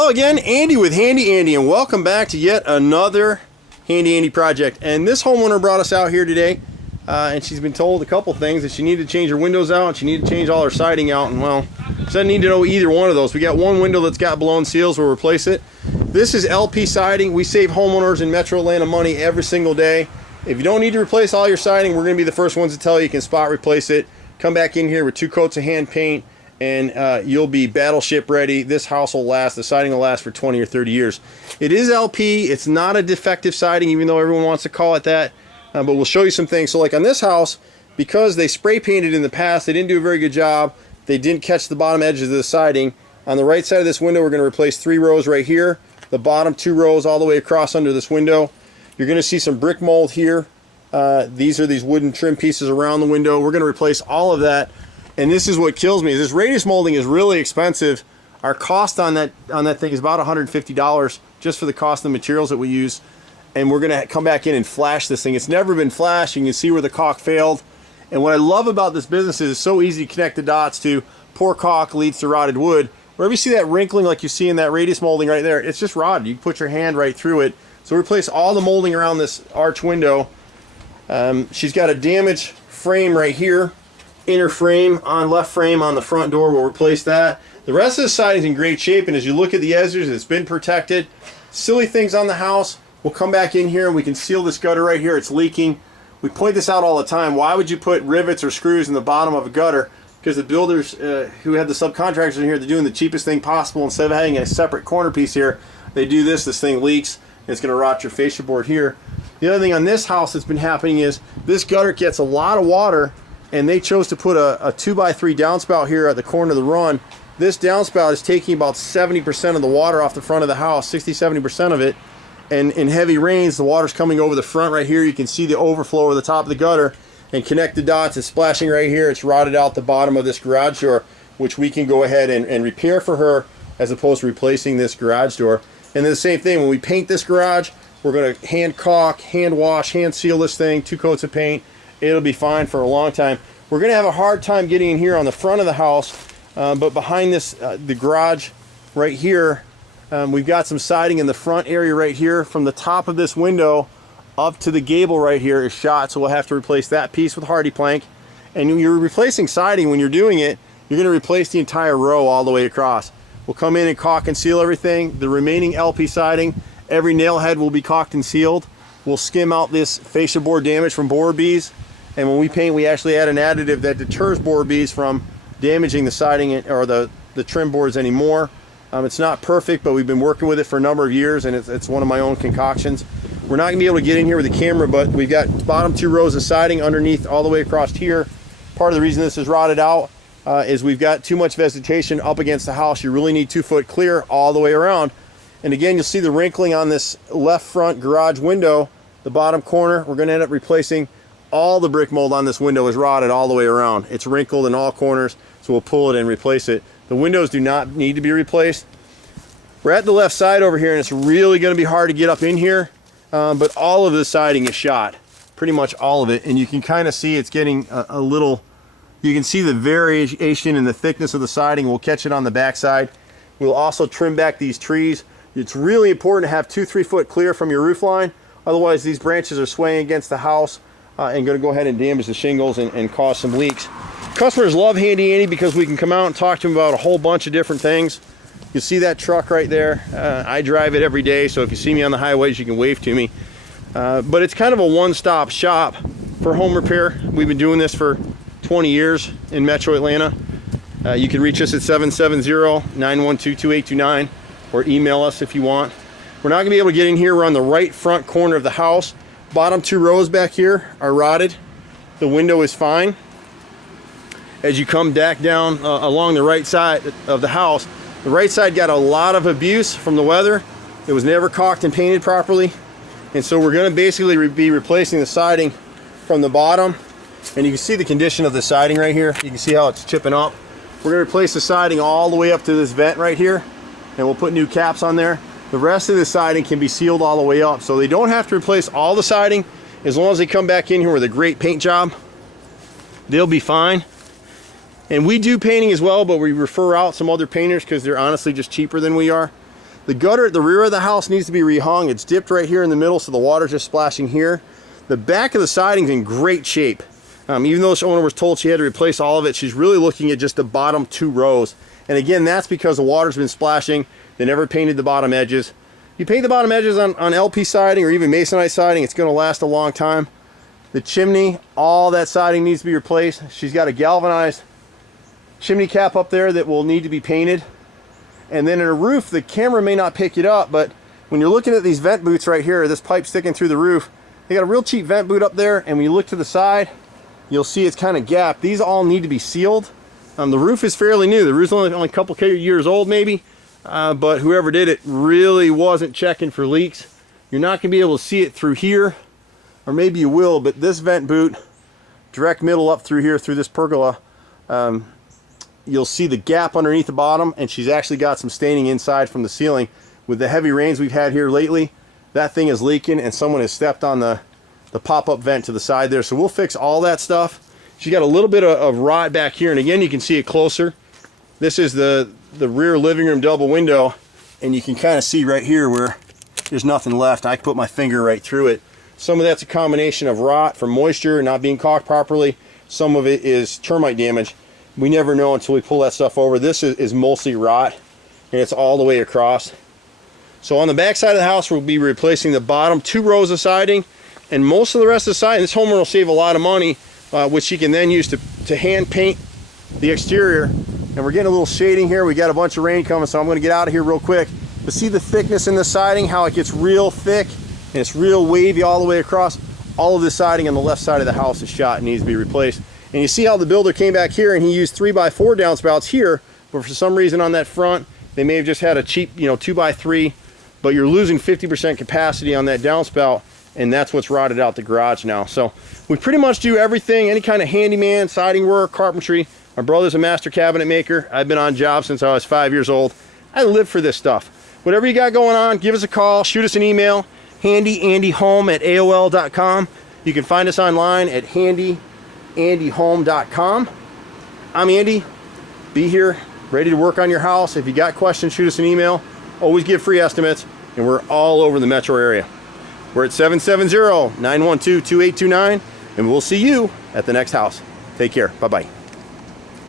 Hello again, Andy with Handy Andy, and welcome back to yet another Handy Andy project. And this homeowner brought us out here today, and she's been told a couple things, that she needed to change her windows out and she needed to change all her siding out, and well, she doesn't need to know either one of those. We got one window that's got blown seals, we'll replace it. This is LP siding. We save homeowners in Metro Atlanta money every single day. If you don't need to replace all your siding, we're going to be the first ones to tell you you can spot replace it. Come back in here with 2 coats of hand paint, and you'll be battleship ready. This house will last, the siding will last for 20 or 30 years. It is LP, it's not a defective siding, even though everyone wants to call it that, but we'll show you some things. So like on this house, because they spray painted in the past, they didn't do a very good job, they didn't catch the bottom edges of the siding. On the right side of this window, we're going to replace 3 rows right here, the bottom 2 rows all the way across under this window. You're going to see some brick mold here. These are these wooden trim pieces around the window. We're going to replace all of that. And this is what kills me. This radius molding is really expensive. Our cost on that thing is about $150 just for the cost of the materials that we use. And we're going to come back in and flash this thing. It's never been flashed. You can see where the caulk failed. And what I love about this business is it's so easy to connect the dots to poor caulk leads to rotted wood. Wherever you see that wrinkling like you see in that radius molding right there, it's just rotted. You can put your hand right through it. So replace all the molding around this arch window. She's got a damaged frame right here. Inner frame on left frame on the front door, we'll replace that. The rest of the siding is in great shape, and as you look at the edges, it's been protected. Silly things on the house, we'll come back in here and we can seal this gutter right here. It's leaking. We point this out all the time. Why would you put rivets or screws in the bottom of a gutter? Because the builders who had the subcontractors in here, they're doing the cheapest thing possible. Instead of having a separate corner piece here, they do this thing leaks, and it's going to rot your fascia board here. The other thing on this house that's been happening is this gutter gets a lot of water, and they chose to put a 2x3 downspout here at the corner of the run. This downspout is taking about 70% of the water off the front of the house, 60-70% of it. And in heavy rains, the water's coming over the front right here. You can see the overflow over the top of the gutter, and connect the dots. It's splashing right here. It's rotted out the bottom of this garage door, which we can go ahead and repair for her as opposed to replacing this garage door. And then the same thing, when we paint this garage, we're going to hand caulk, hand wash, hand seal this thing, 2 coats of paint. It'll be fine for a long time. We're going to have a hard time getting in here on the front of the house, but behind this, the garage right here, we've got some siding in the front area right here. From the top of this window up to the gable right here is shot, so we'll have to replace that piece with hardy plank. And when you're replacing siding, when you're doing it, you're going to replace the entire row all the way across. We'll come in and caulk and seal everything. The remaining LP siding, every nail head will be caulked and sealed. We'll skim out this fascia board damage from borer bees. And when we paint, we actually add an additive that deters borer bees from damaging the siding or the trim boards anymore. It's not perfect, but we've been working with it for a number of years, and it's one of my own concoctions. We're not going to be able to get in here with the camera, but we've got bottom 2 rows of siding underneath all the way across here. Part of the reason this is rotted out is we've got too much vegetation up against the house. You really need 2 foot clear all the way around. And again, you'll see the wrinkling on this left front garage window, the bottom corner. We're going to end up replacing all the brick mold on this window is rotted all the way around. It's wrinkled in all corners, so we'll pull it and replace it. The windows do not need to be replaced. We're at the left side over here, and it's really going to be hard to get up in here, but all of the siding is shot, pretty much all of it, and you can kind of see it's getting a little, you can see the variation in the thickness of the siding. We'll catch it on the back side. We'll also trim back these trees. It's really important to have 2-3 foot clear from your roof line, otherwise these branches are swaying against the house and going to go ahead and damage the shingles and cause some leaks. Customers love Handy Andy because we can come out and talk to them about a whole bunch of different things. You see that truck right there? I drive it every day, so if you see me on the highways, you can wave to me. But it's kind of a one-stop shop for home repair. We've been doing this for 20 years in Metro Atlanta. You can reach us at 770-912-2829 or email us if you want. We're not going to be able to get in here. We're on the right front corner of the house. Bottom 2 rows back here are rotted. The window is fine. As you come back down along the right side of the house, the right side got a lot of abuse from the weather. It was never caulked and painted properly. And so we're going to basically be replacing the siding from the bottom. And you can see the condition of the siding right here. You can see how it's chipping up. We're going to replace the siding all the way up to this vent right here. And we'll put new caps on there. The rest of the siding can be sealed all the way up, so they don't have to replace all the siding. As long as they come back in here with a great paint job, they'll be fine. And we do painting as well, but we refer out some other painters because they're honestly just cheaper than we are. The gutter at the rear of the house needs to be rehung. It's dipped right here in the middle, so the water's just splashing here. The back of the siding's in great shape. Even though this owner was told she had to replace all of it, she's really looking at just the bottom 2 rows. And again, that's because the water's been splashing. They never painted the bottom edges. You paint the bottom edges on LP siding or even masonite siding, it's gonna last a long time. The chimney, all that siding needs to be replaced. She's got a galvanized chimney cap up there that will need to be painted. And then in a roof, the camera may not pick it up, but when you're looking at these vent boots right here, this pipe sticking through the roof, they got a real cheap vent boot up there, and when you look to the side, you'll see it's kind of gapped. These all need to be sealed. The roof is fairly new. The roof's only a couple years old maybe, but whoever did it really wasn't checking for leaks. You're not gonna be able to see it through here, or maybe you will, but this vent boot, direct middle up through here, through this pergola, you'll see the gap underneath the bottom, and she's actually got some staining inside from the ceiling. With the heavy rains we've had here lately, that thing is leaking, and someone has stepped on the pop-up vent to the side there. So we'll fix all that stuff. She's got a little bit of rot back here, and again, you can see it closer. This is the rear living room double window, and you can kind of see right here where there's nothing left. I put my finger right through it. Some of that's a combination of rot from moisture, not being caulked properly. Some of it is termite damage. We never know until we pull that stuff over. This is mostly rot, and it's all the way across. So on the back side of the house, we'll be replacing the bottom 2 rows of siding, and most of the rest of the siding. This homeowner will save a lot of money, which she can then use to hand paint the exterior. And we're getting a little shading here. We got a bunch of rain coming, so I'm going to get out of here real quick. But see the thickness in the siding, how it gets real thick, and it's real wavy all the way across. All of the siding on the left side of the house is shot and needs to be replaced. And you see how the builder came back here and he used 3x4 downspouts here, but for some reason on that front, they may have just had a cheap, 2x3, but you're losing 50% capacity on that downspout, and that's what's rotted out the garage now. So we pretty much do everything, any kind of handyman, siding work, carpentry. My brother's a master cabinet maker. I've been on jobs since I was 5 years old. I live for this stuff. Whatever you got going on, give us a call, shoot us an email, handyandyhome@aol.com. You can find us online at handyandyhome.com. I'm Andy. Be here, ready to work on your house. If you got questions, shoot us an email. Always give free estimates, and we're all over the metro area. We're at 770-912-2829, and we'll see you at the next house. Take care. Bye-bye.